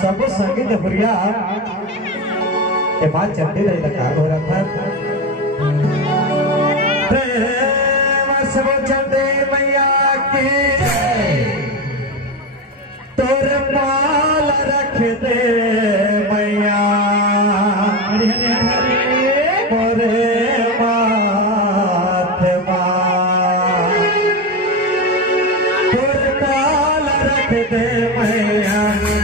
सबको संगीत भरिया के बाद चढ़ते रहे लगा हो रहा था सब चढ़ते मैया की तोर माल रख दे मैया मोरे माथे तोर माल रख दे मैया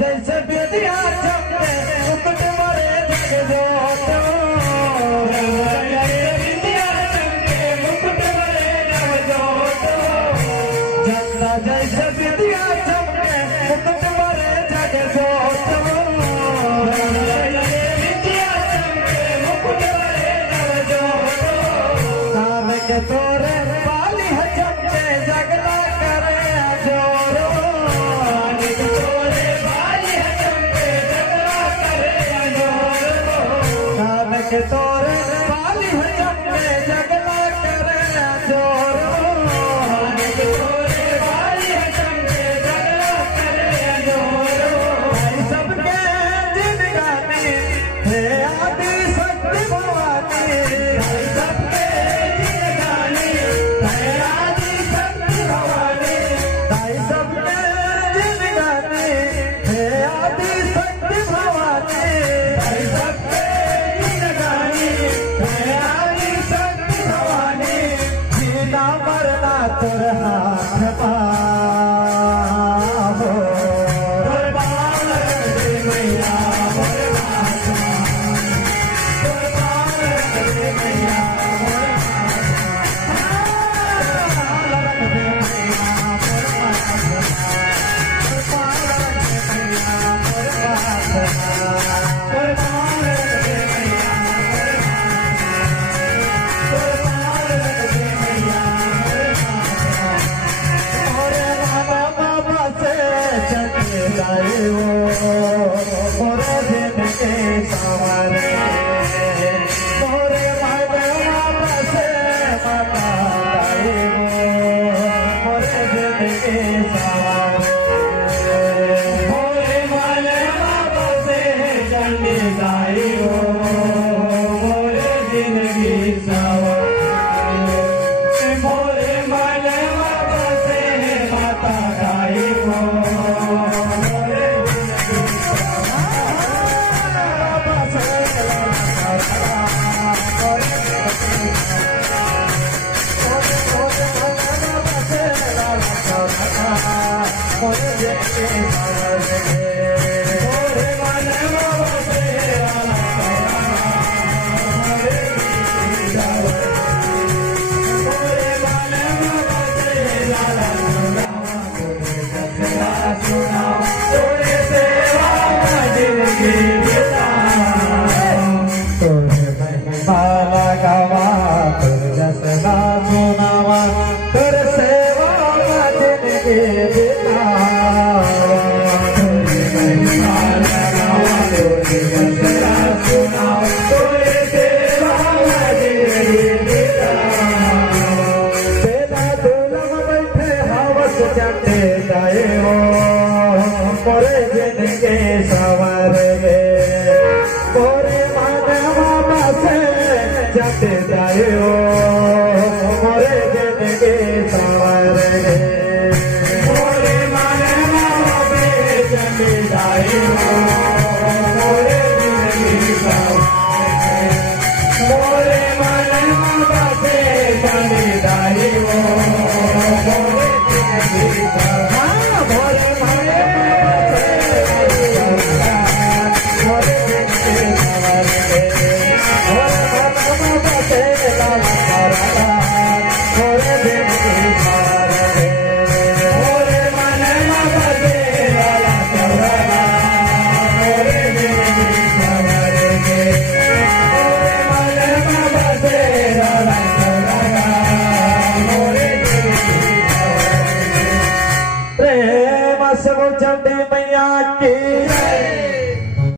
जैसे बेदिया चमके मुकुट मरे जग जोत जैसे बेदिया चमके मुकुट मरे जग जोत नाम के तोरे बाली है चमके जगला करे जोर के तोरे बाली है चमके जगला करे जोर के तोरे बाली है चमके जगला करे जोर सबके जिंदगानी है आदि शक्ति भवानी सबके जिंदगानी है आदि शक्ति भवानी सबके जिंदगानी है आदि शक्ति भवानी सबके मरना तोर हाथ पावो तोर बाल रख दे मैया मोर हाथ तोर बाल रख दे मैया मोर बाल रख दे मैया मोर बाल रख दे मैया मोर हाथ तोर बाल रख दे मैया मोर बाल रख दे मैया मोरे दिन के सवारे मोरे माता से माता मोरे दिन के सवारे मोरे माले बाबा से चंडी गाई मोरे जिंदगी सवारे मोरे माले बाबा चंडी मैया की